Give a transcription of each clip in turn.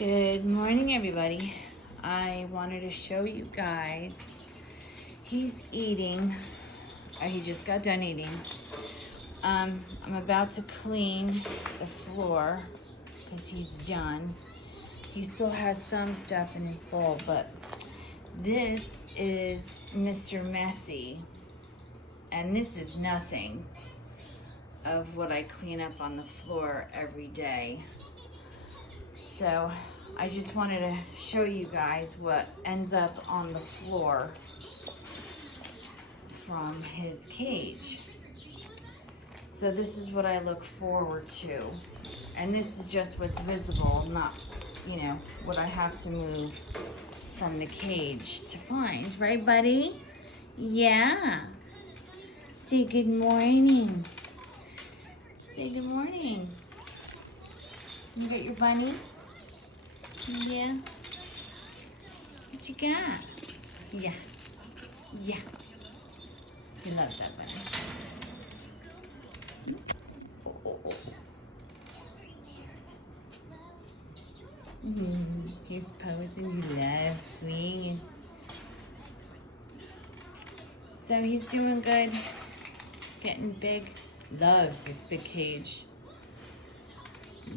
Good morning, everybody. I wanted to show you guys. He's eating. He just got done eating. I'm about to clean the floor because he's done. He still has some stuff in his bowl, but this is Mr. Messy, and this is nothing of what I clean up on the floor every day. So I just wanted to show you guys what ends up on the floor from his cage. So this is what I look forward to. And this is just what's visible, not, what I have to move from the cage to find. Right, buddy? Yeah. Say good morning. Say good morning. You got your bunny? Yeah. What you got? Yeah. Yeah. He loves that bunny. He's posing. He loves swinging. So he's doing good. Getting big. Loves this big cage.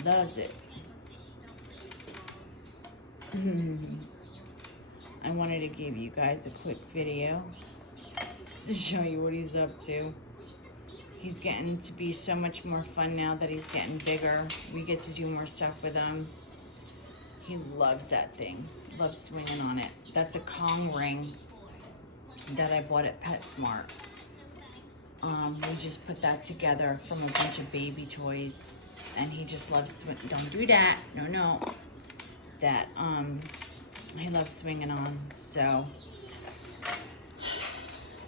Loves it. I wanted to give you guys a quick video to show you what he's up to. He's getting to be so much more fun now that he's getting bigger. We get to do more stuff with him. He loves that thing. Loves swinging on it. That's a Kong ring that I bought at PetSmart. We just put that together from a bunch of baby toys, and he just loves swinging. Don't do that. No. That he loves swinging on. So,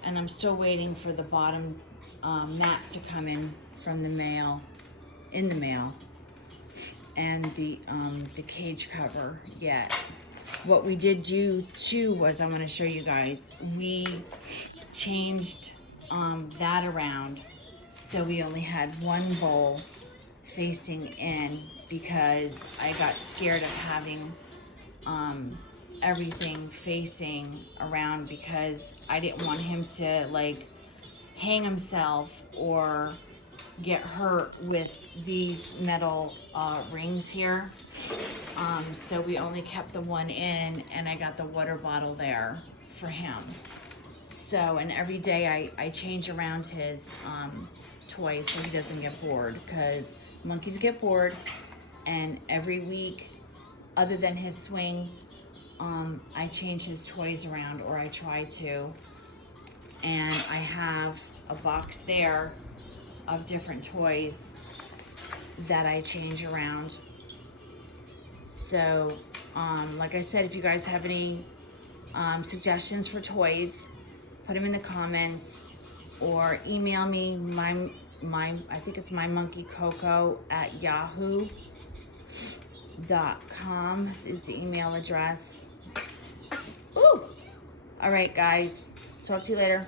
and I'm still waiting for the bottom mat to come in from the mail, and the cage cover yet. What we did do too was, I'm going to show you guys, we changed that around, so we only had one bowl facing in, because I got scared of having everything facing around, because I didn't want him to like hang himself or get hurt with these metal rings here. So we only kept the one in, and I got the water bottle there for him. So, and every day I change around his toys so he doesn't get bored, because monkeys get bored. And every week, other than his swing, I change his toys around, or I try to. And I have a box there of different toys that I change around. So, like I said, if you guys have any suggestions for toys, put them in the comments, or email me. I think it's mymonkeycoco@yahoo.com is the email address. Ooh! All right, guys. Talk to you later.